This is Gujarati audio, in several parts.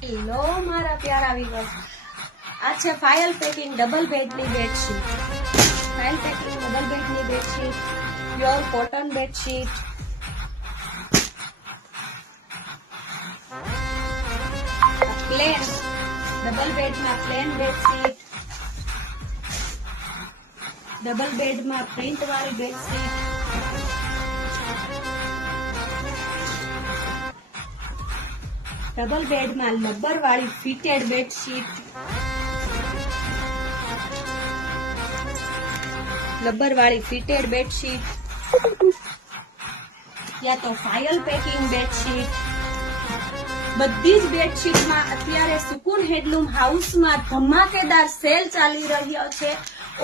હેલો મારા પ્યારા વિવર્સ, આ છે ફાઇલ પેકિંગ ડબલ બેડની બેડશીટ. ફાઇલ પેકિંગ ડબલ બેડની bedsheet, pure cotton bedsheet. Plain double બેડમાં પ્લેન બેડશીટ, ડબલ બેડમાં પ્રિન્ટ વાળી બેડશીટ, ડબલ બેડમાં લબર વાળી ફિટેડ બેડશીટ, લબર વાળી ફિટેડ બેડશીટ, યા તો ફાઇલ પેકિંગ બેડશીટ. બધી જ બેડશીટમાં અત્યારે સુકૂન હેન્ડલૂમ હાઉસમાં ધમાકેદાર સેલ ચાલી રહ્યો છે.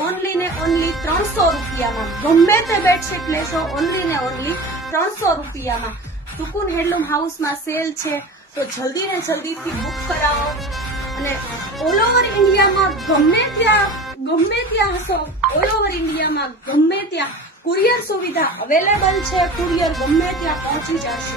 ઓનલી ને ઓનલી 300 રૂપિયામાં ગમે તે બેડશીટ લેશો, ઓનલી ને ઓનલી 300 રૂપિયામાં સુકૂન હેન્ડલૂમ હાઉસમાં સેલ છે. તો જલ્દી ને જલ્દીથી બુક કરાવો અને ઓલ ઓવર ઇન્ડિયામાં ગમે ત્યાં હશો, ઓલ ઓવર ઇન્ડિયામાં ગમે ત્યાં કુરિયર સુવિધા અવેલેબલ છે. કુરિયર ગમે ત્યાં પહોંચી જશે.